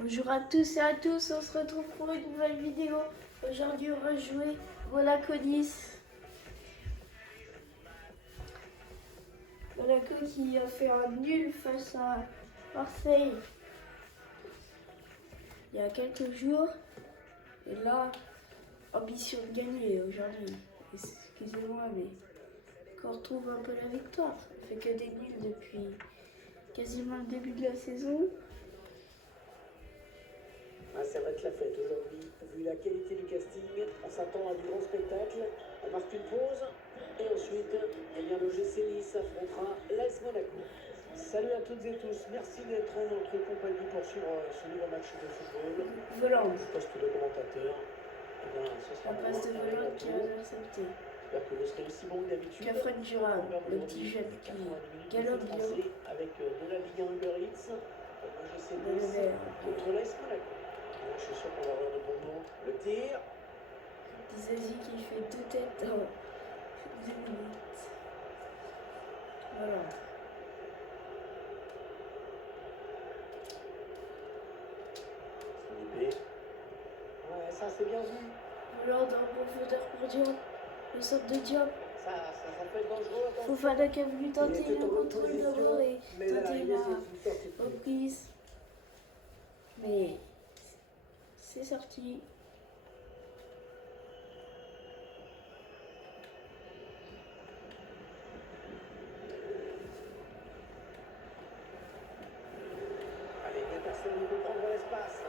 Bonjour à tous et à tous, on se retrouve pour une nouvelle vidéo. Aujourd'hui on va jouer Monaco Nice. Monaco qui a fait un nul face à Marseille il y a quelques jours. Et là, ambition de gagner aujourd'hui. Excusez-moi mais qu'on retrouve un peu la victoire. On fait que des nuls depuis quasiment le début de la saison. Ah, ça va être la fête aujourd'hui. Vu la qualité du casting, on s'attend à du grand spectacle. On marque une pause et ensuite, eh bien, le GC Nice affrontera l'AS Monaco. Salut à toutes et tous, merci d'être en notre compagnie pour suivre ce nouveau match de football. Volant. Poste de commentateur. Eh bien, ce sera La passe de Volant qui a intercepté. J'espère que vous serez aussi bon que d'habitude. Cafren Durand, le petit jeune qui galope bien. Avec de la Ligue 1 Uber Eats. Le GC Nice contre l'AS Monaco. Je suis sûr qu'on va avoir de bons mots. Le tir. Dizazi qui fait deux têtes en 2 minutes. Voilà. Ouais, ça c'est bien vu. Voilà, dans le profondeur pour Diop. Le centre de Diop. Ça peut être dangereux. Fofana qui a voulu tenter le contrôle d'abord et tenter la reprise. Mais c'est sorti. Allez, il n'y a personne qui peut prendre l'espace.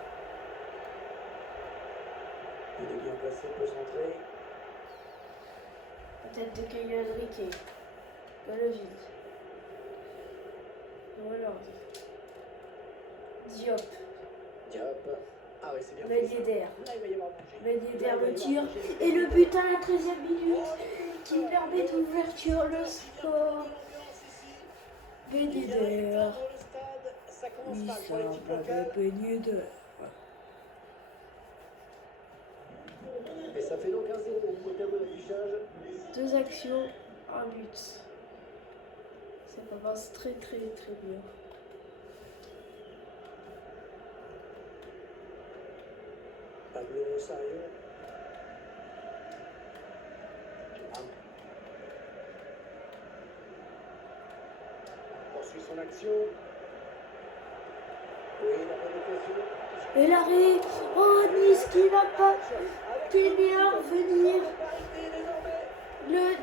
Il est bien placé, peut se rentrer. Peut-être de Caio Henrique. Golovin. Voilà. Diop. Diop. Ah oui, c'est bien. Ben Yedder. Là, il va y avoir danger. Ben Yedder le tir. Et le but à la 13e minute qui permet d'ouverture le score. Ben Yedder. Oui, ça va Ben Yedder. Et ça fait donc 1-0 au terme de l'affichage. 2 actions, un but. Ça commence très bien. Pablo Rosario. Poursuit son action. Oui, la bonne occasion. Et l'arrêt, oh Nice qui va pas, qui vient revenir. Le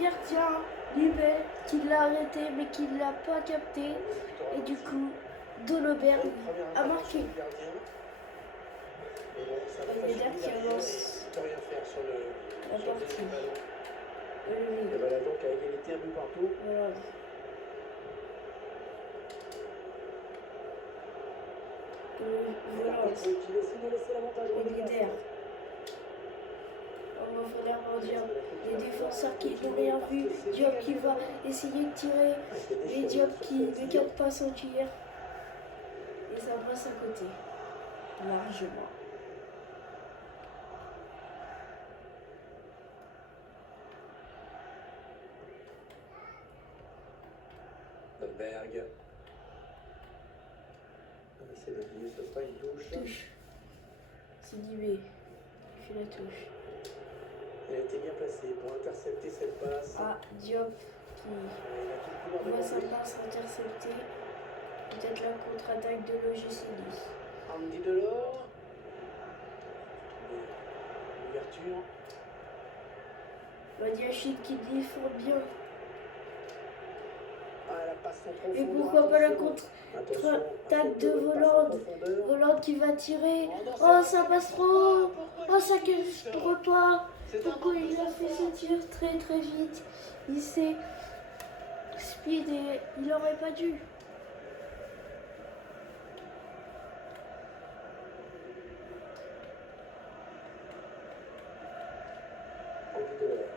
gardien Nubel qui l'a arrêté mais qui ne l'a pas capté. Et du coup, Dolobert a marqué. Yedder qui avance Ne peut rien faire sur la le partie. ballon. Le Le ballon donc à égalité, un but partout. Voilà. Voilà. Qui décide de laisser l'avantage au Yedder. On va faire pour Diop. Les défenseurs qui n'ont rien vu. Diop qui va essayer de tirer. Et Diop qui ne capte pas son tir. Et ça passe à côté. Largement. Dolberg. On essaie de plier, ce sera une touche. Touche. C'est Dibé qui fait la touche. Elle a été bien placée pour intercepter cette passe. Ah, Diop qui Il a tout le pouvoir de voit sa lancer. passe interceptée. Peut-être la contre-attaque de l'OGC Nice. Andy Delors. L'ouverture. Badiachil qui défend bien. Ah, la passe en profondeur. Et pourquoi pas la Attention. contre-attaque de Passe en Voland. profondeur. Voland qui va tirer. Oh, ça passe trop. Oh, ça cadre pas. Pourquoi il a fait ce tir très vite? Il s'est speed et il aurait pas dû. Andy Delors.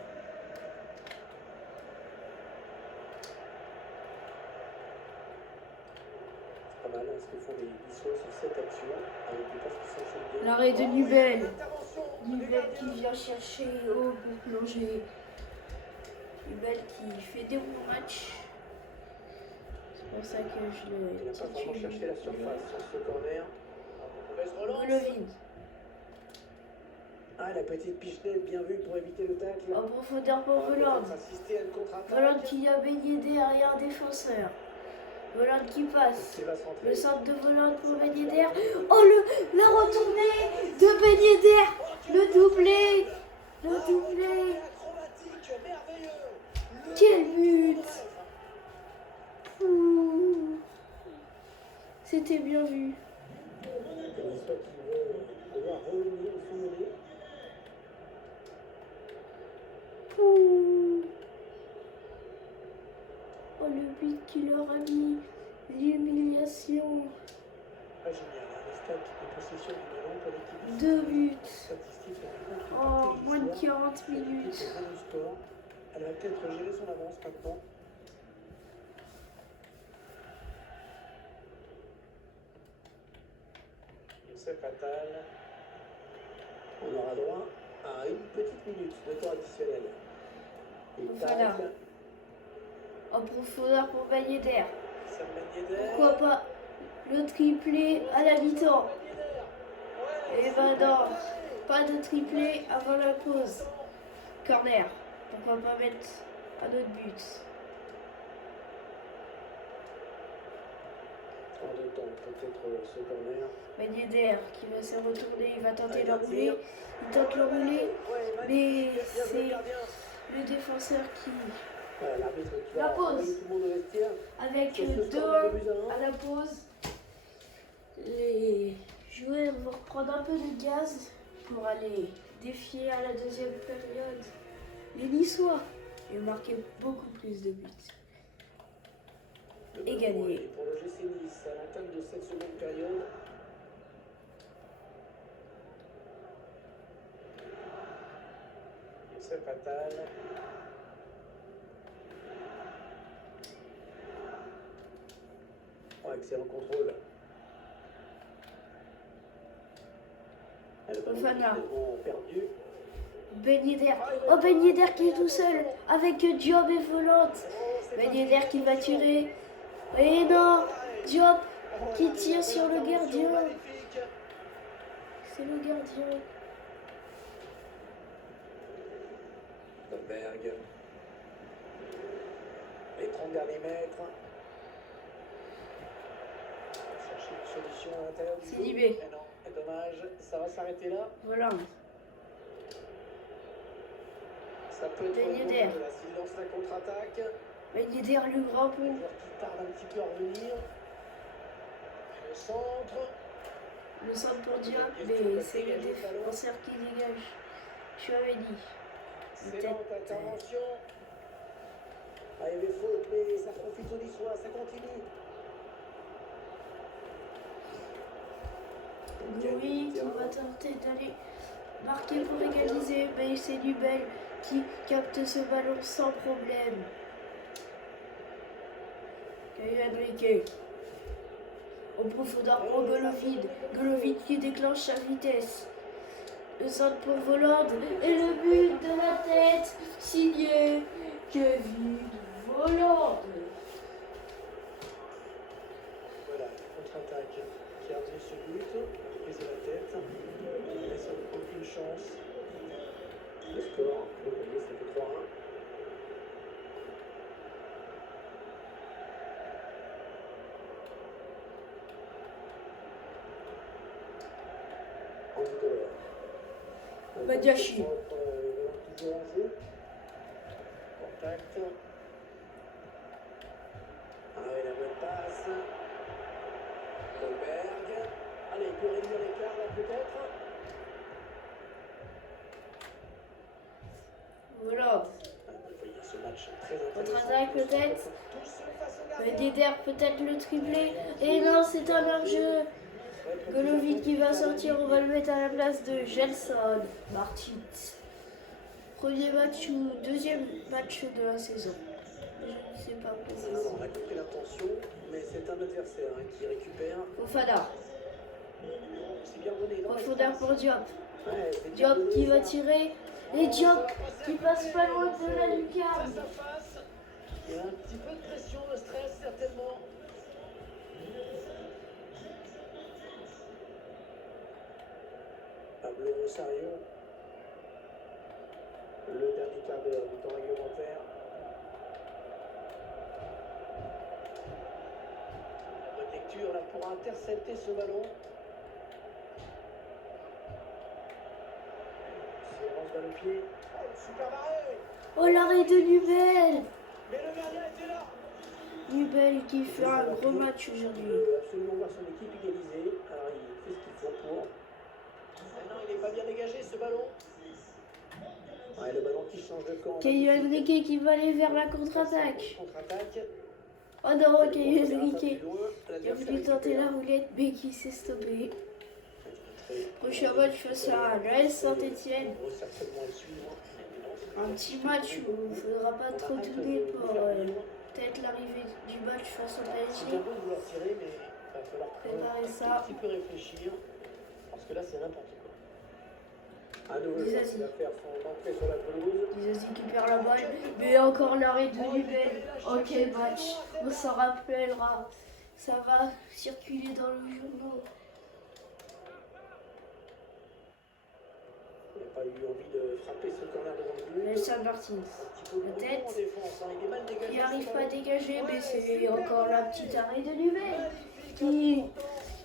C'est pas mal hein, ce que font les Niçois sur cette action. Avec des passes qui s'enchaînent bien. L'arrêt de Nubel. Intervention. Nubel qui vient chercher au pour plonger. Nubel qui fait des bons matchs. C'est pour ça que je le Il n'a pas vraiment titule. cherché la surface sur ce corner. Golovin. Ah, la petite pichenette bien vue pour éviter le tacle. En profondeur pour On va Voland. peut-être assister à une contre-attaque. Voland qui a baigné derrière un défenseur. Voland qui passe. Qui va se rentrer. Le centre de Voland pour Ben Yedder. Oh, la retournée de Ben Yedder. Le doublé. Le doublé. Acrobatique, merveilleux. Quel but. Ouh. C'était bien vu. Les soit qui vont devoir revenir au son mêlée. Ouh. Oh, le but qui leur a mis l'humiliation. Ah, génial, hein, les stats de possession du ballon pour l'équipe. 2 buts Statistiques la plus en compliquée de moins de l'histoire. 40 minutes. L'équipe est au score. Elle va peut-être gérer son avance maintenant. C'est fatal. On aura droit à une petite minute de temps additionnel. Et Voilà. tacle, En profondeur pour Ben Yedder. Sam Ben Yedder. Pourquoi pas le triplé à la mi-temps? Et ben non, pas de triplé avant la pause. Corner. Pourquoi pas mettre un autre but? En deux temps, peut-être ce corner. Ben Yedder qui va se retourner, il va tenter d'enrouler. Il tente l'enrouler, mais c'est le défenseur qui, Voilà, l'arbitre qui La va pause. envoyer tout le monde au vestiaire. avec Sur ce 2-1 score de 2-1. à la pause, les joueurs vont reprendre un peu de gaz pour aller défier à la deuxième période les Niçois et marquer beaucoup plus de buts. Et gagner. Et pour le GC Nice, à l'entame de cette seconde période. C'est fatal. Oh, excellent contrôle. Le ballon Fofana. finalement perdu. Ben Yedder. Oh, Ben Yedder qui est tout seul avec Diop et Volante. Ben Yedder qui va tirer. Et non, Diop qui tire sur le gardien. C'est le gardien. Berg. Les 30 derniers mètres. Chercher une solution à l'intérieur du C'est jeu. Libé. Mais non, c'est dommage, ça va s'arrêter là. Voilà. Ça peut être Ben bon, Yedder. là, s'il lance la contre-attaque. Ben Yedder, le grand Le pont. joueur qui tarde un petit peu à revenir. Le centre. Le centre pour Diop, mais c'est le défenseur qui dégage. Je l'avais dit. Excellente intervention. Ah, il y avait faute, mais ça profite aux Niçois, ça continue. Goury qui va tenter d'aller marquer pour égaliser, mais c'est Nubel qui capte ce ballon sans problème. Caio Henrique. En profondeur pour Golovin. Golovin qui déclenche sa vitesse. Le centre pour Volande et le but de la tête signé Kevin Volande. Voilà, contre-attaque qui a amené ce but, prise de la tête, ne laisse aucune chance. Le score, vous voyez, ça fait 3-1. En douleur. Badiachi. Toujours en jeu. Contact. Ah oui, la bonne passe. Goldberg. Allez, il peut réduire l'écart là peut-être. Volande. Vous voyez ce match très intéressant. Contre-attaque peut-être. Tout seul face au gardien. Ben Yedder peut-être le triplé. Et non, c'est un hors-jeu. Golovin qui va sortir, on va le mettre à la place de Gelson Martins. Premier match ou deuxième match de la saison. Je ne sais pas Non, préciser. on a compris l'intention, mais c'est un adversaire qui récupère. Fofana, C'est bien donné, non? profondeur pour Diop. Ouais, c'est bien Diop donné, qui va ça. tirer. Et Diop qui passe pas loin de la lucarne. Face à face. Il y a un petit peu de pression, de stress certainement. le Rosario. Le dernier quart d'heure du temps réglementaire. La bonne lecture là pour intercepter ce ballon. Séance balle au pied. Oh, super barré. Oh, l'arrêt de Nubel. Mais le gardien était là. Nubel qui fait un gros match aujourd'hui. Il veut absolument voir son équipe égalisée. Alors il fait ce qu'il faut pour. Ah non, il n'est pas bien dégagé ce ballon. Ouais, le ballon qui change de camp. Caio Henrique qui va aller vers la contre-attaque. Contre-attaque. Oh non, Caio Henrique qui a voulu tenter la roulette mais qui s'est stoppé. Prochain match face à l'AS Saint-Etienne. Un petit match où il ne faudra pas trop tourner pour peut-être l'arrivée du match face au C'est PSG. bien beau de vouloir tirer, mais il va falloir Préparer ça. un petit peu réfléchir. Parce que là, c'est n'importe quoi. À nouveau, il va faire son entrée sur la pelouse. Dizazi qui perd la balle, mais encore l'arrêt de Nubel. Ok, match, on s'en rappellera. Ça va circuler dans le journal. Il n'a pas eu envie de frapper ce corner devant le but. Nelson Martins, la tête, Il est mal dégagé. qui n'arrive pas à dégager, mais c'est encore la petite arrêt de Nubel qui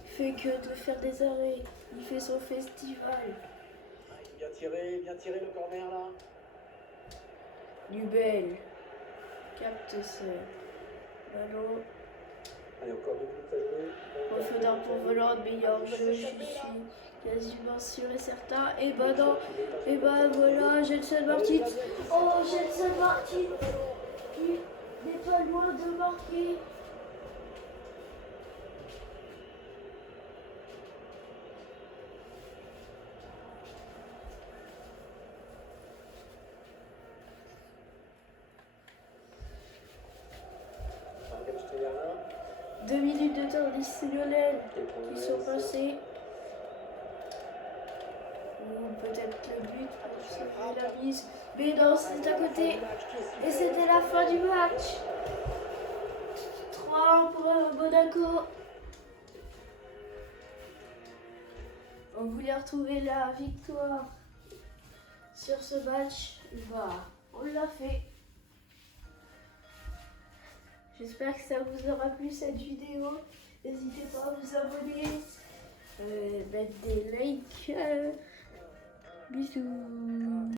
fait que de faire des arrêts. Il fait son festival. Bien tiré le corner là. Nubel capte ce ballon. Allez, encore 2 minutes à jouer. Refondeur pour Voland, meilleur jeu, je suis quasiment sûr et certain. Et bah non, et bah voilà, Gelson Martins. Oh, Gelson Martins qui n'est pas loin de marquer. Marc 2 minutes de temps additionnel qui sont passées. Ou peut-être le but pour sauver la mise. Mais non, c'est à côté. Et c'était la fin du match. 3-1 pour Monaco. On voulait retrouver la victoire sur ce match. Bah, on l'a fait. J'espère que ça vous aura plu cette vidéo. N'hésitez pas à vous abonner, mettre des likes. Bisous.